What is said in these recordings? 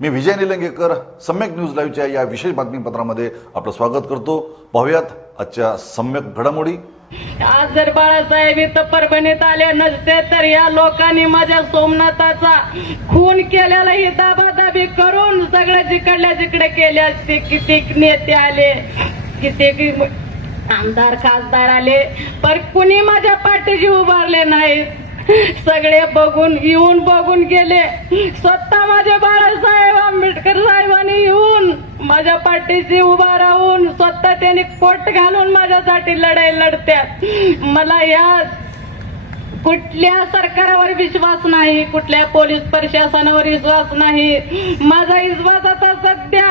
मी Vijay Nilangekar Samyak news लाईव्हच्या या विशेष बातमीपत्रामध्ये आपलं स्वागत करतो. पाहुयात आजच्या सम्यक घडामोडी. आज जर बाळासाहेब इथं परभणीत आले नसते तर या लोकांनी माझ्या सोमनाथाचा खून केलेला ही दाबादाबी करून सगळं जिकडल्या जिकडे केले असते. कितीक नेते आले कितीक आमदार खासदार आले पर कुणी माझ्या पाठीशी उभारले नाहीत. सगळे बघून येऊन बघून गेले. स्वतः माझे बाळासाहेब आंबेडकर साहेबांनी येऊन माझ्या पाठीशी उभा राहून स्वतः त्यांनी कोट घालून माझ्यासाठी लढाई लढत्यात. मला या कुठल्या सरकारावर विश्वास नाही कुठल्या पोलीस प्रशासनावर विश्वास नाही. माझा विश्वास आता सध्या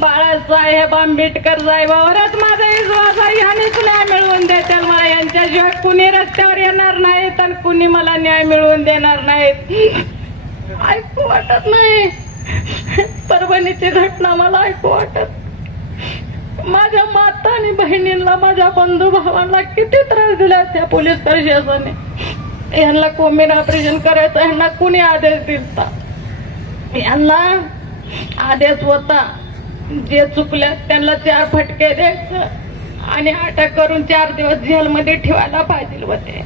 बाळासाहेब आंबेडकर साहेबावरच माझा विश्वास आहे. यांनीच नाही मिळवून देतील मला. यांच्याशिवाय कुणी रस्त्यावर येणार नाही. आणि कुणी मला न्याय मिळवून देणार नाहीत. ऐकू वाटत नाही. परभणीची घटना मला ऐकू वाटत. माझ्या माता आणि बहिणींना माझ्या बंधू भावांना किती त्रास दिला त्या पोलीस प्रशासनाने. यांना कोमिन ऑपरेशन करायचं यांना कुणी आदेश दिलता? यांना आदेश होता जे चुकल्यात त्यांना चार फटके द्यायचं आणि अटक करून चार दिवस जेलमध्ये ठेवायला पाहिजे होते.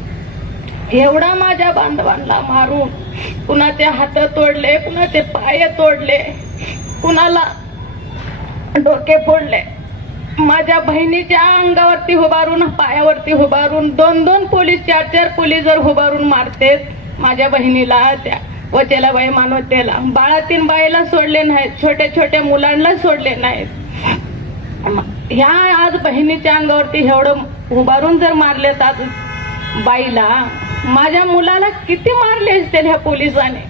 एवढा माझ्या बांधवांना मारून कुणाचे हात तोडले कुणाचे पाय तोडले कुणाला डोके फोडले. माझ्या बहिणीच्या अंगावरती उभारून पायावरती उभारून दोन दोन पोलीस चार चार पोलीस जर उभारून मारतेत माझ्या बहिणीला त्या वचेला बाई मानवतेला. बाळातीन बाईला सोडले नाहीत छोट्या छोट्या मुलांना सोडले नाहीत. ह्या आज बहिणीच्या अंगावरती एवढं उभारून जर मारले आज बाईला माझ्या मुलाला किती मारले असतील ह्या पोलिसाने?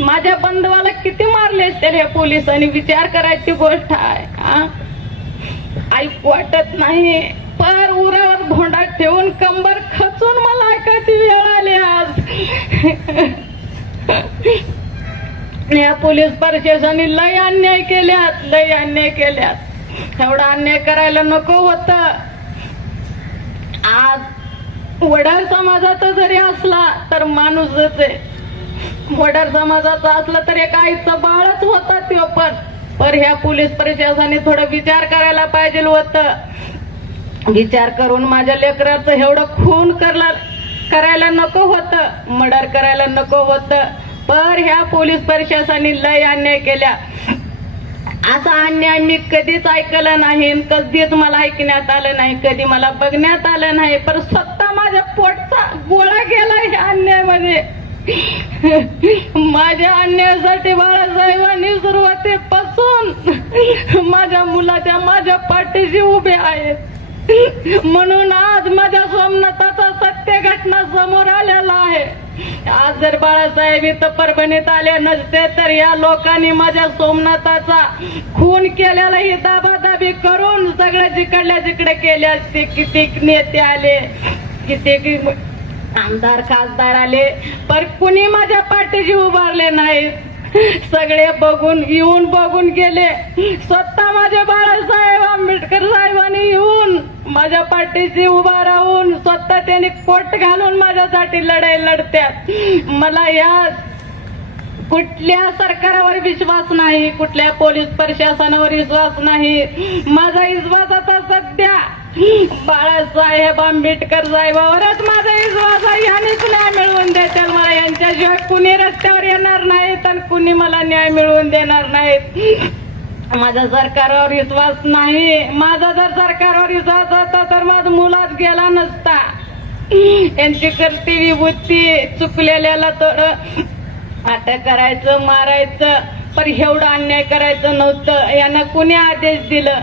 माझ्या बंधवाला किती मारले असतील ह्या पोलिसांनी? विचार करायची गोष्ट आहे ऐक वाटत नाही. पर उरावर भोंडा ठेवून कंबर खचून मला ऐकायची वेळ आली आज. या पोलीस प्रशासनाने लय अन्याय केल्यात लय अन्याय केल्यात. एवढा अन्याय करायला नको होतं. वडार समाजाचा जरी असला तर माणूसच आहे. वडार समाजाचा असला तर एक आईचा बाळच होता तो पण. पर ह्या पोलीस प्रशासनाने थोडं विचार करायला पाहिजे होतं. विचार करून माझ्या लेकराचं एवढं खून करला करायला नको होतं. मर्डर करायला नको होतं. पर ह्या पोलीस प्रशासनाने लय अन्याय केल्या असा अन्याय मी कधीच ऐकलं नाही कधीच मला ऐकण्यात आलं नाही. कधी मला बघण्यात आलं नाही. पण स्वतः माझ्या पोटचा गोळा गेला ह्या अन्यायामध्ये. माझ्या अन्यायासाठी बाळासाहेबांनी सुरुवातीपासून माझ्या मुलाच्या माझ्या पाठीशी उभे आहेत. म्हणून आज माझ्या सोमनाथाचा सत्य घटना समोर आलेला आहे. आज जर बाळासाहेब इथं परभणीत आले नसते तर या लोकांनी माझ्या सोमनाथाचा खून केलेला ही दाबादाबी करून सगळं जिकडल्या जिकडे केले असते. किती नेते आले किती आमदार खासदार आले पर कुणी माझ्या पाठीशी उभारले नाहीत. सगळे बघून येऊन बघून गेले. स्वतः माझे बाळासाहेब आंबेडकर साहेबांनी येऊन माझ्या पाठीशी उभा राहून स्वतः त्यांनी कोट घालून माझ्यासाठी लढाई लढत्यात. मला या कुठल्या सरकारावर विश्वास नाही कुठल्या पोलीस प्रशासनावर विश्वास नाही. माझा विश्वास आता सध्या बाळासाहेब आंबेडकर साहेबावरच माझा विश्वास आहे ह्यानेच नाही मिळवून देतील. त्याच्याशिवाय कुणी रस्त्यावर येणार नाहीत आणि कुणी मला न्याय मिळवून देणार नाहीत. माझा सरकारवर विश्वास नाही. माझा जर सरकारवर विश्वास होता तर माझा मुलाच गेला नसता. यांची करती विभूती चुकलेल्याला थोडं अटक करायचं मारायचं पण एवढं अन्याय करायचं नव्हतं. यांना कुणी आदेश दिलं?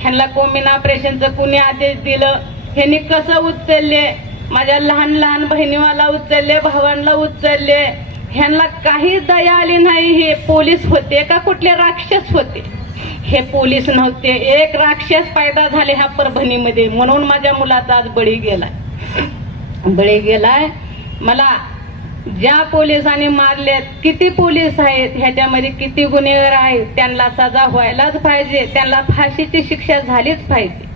ह्यांना कोमिन ऑपरेशनचं कुणी आदेश दिलं? ह्यांनी कसं उचलले? माझ्या लहान लहान बहिणीवाला उचलले भावांना उचलले. ह्यांना काही दया आली नाही. हे पोलीस होते का? कुठले राक्षस होते? हे पोलीस नव्हते. एक राक्षस पैदा झाले ह्या परभणीमध्ये. म्हणून माझ्या मुलाचा आज बळी गेलाय. बळी गेलाय. मला ज्या पोलिसांनी मारलेत किती पोलीस आहेत ह्याच्यामध्ये किती गुन्हेगार आहेत त्यांना सजा व्हायलाच पाहिजे. त्यांना फाशीची शिक्षा झालीच पाहिजे.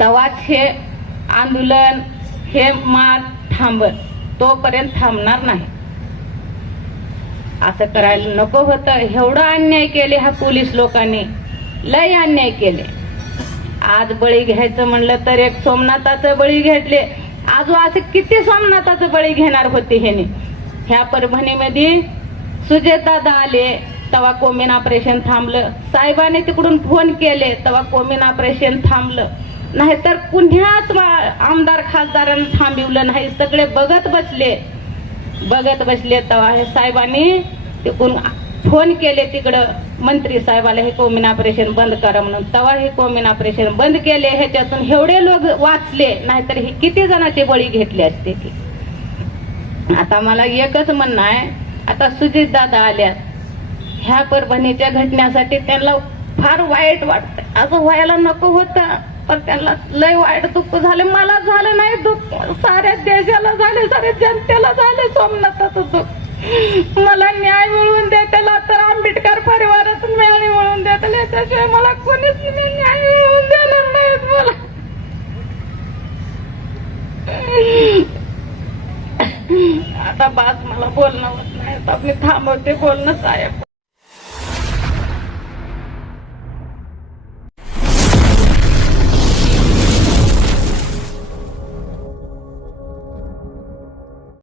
तवाच हे आंदोलन हे मार थांबत तोपर्यंत थांबणार नाही. असं करायला नको होतं. एवढं अन्याय केले ह्या पोलीस लोकांनी. लय अन्याय केले. आज बळी घ्यायचं म्हणलं तर एक सोमनाथाचं बळी घेतले. आजू असे किती सोमनाथाचं बळी घेणार होते ह्याने ह्या परभणीमध्ये सुजेदादा आले तवा कोमिन ऑपरेशन थांबलं. साहेबाने तिकडून फोन केले तवा कोमिन ऑपरेशन थांबलं. नाहीतर पुण्याच वा- आमदार खासदारांना थांबिवलं नाही. सगळे बघत बसले. बघत बसले तेव्हा हे साहेबांनी तिकडून फोन केले तिकडं. मंत्री साहेबाला हे कोमिन ऑपरेशन बंद करा म्हणून. तेव्हा हे कोमिन ऑपरेशन बंद केले. ह्याच्यातून एवढे लोक वाचले. नाहीतर हे किती जणांचे बळी घेतले असते ती. आता मला एकच म्हणणं आहे. आता सुजित दादा आल्यात ह्या परभणीच्या घटनेसाठी त्यांना फार वाईट वाटत. असं व्हायला नको होतं. पण त्यांना लय वाईट दुःख झालं. मला झालं नाही दुःख. साऱ्या देशाला झाले साऱ्या जनतेला झाले सोमनाथाचं दुःख. मला न्याय मिळवून दे त्याला तर आंबेडकर परिवारात न्याय मिळवून दे त्याला. त्याशिवाय मला कोणीच न्याय मिळवून देणार नाहीत मला. आता बाज मला बोलणं होत नाही. आता मी थांबवते बोलणं साहेब.